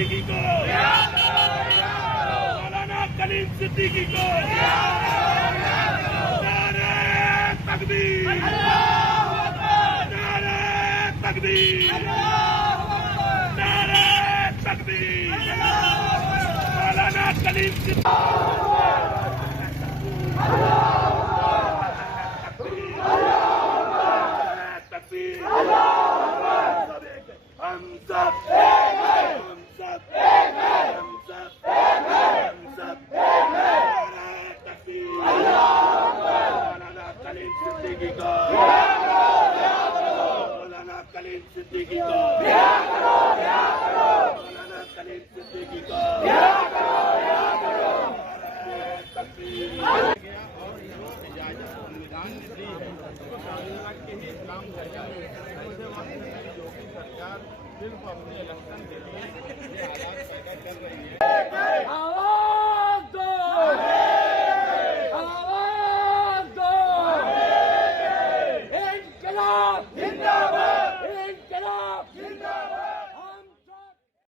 صدیقی کو مولانا کلیم صدیقی کو نعرہ تکبیر نعرہ تکبیر نعرہ تکبیر مولانا کلیم صدیقی ہم سب ہم سب ہم سب ہم سب نعرہ تکبیر مولانا کلیم صدیقی کو مولانا کلیم صدیقی کو مولانا کلیم صدیقی کو صرف اپنے الیکشن کے لیے یہ حالات پیدا کر رہی ہے.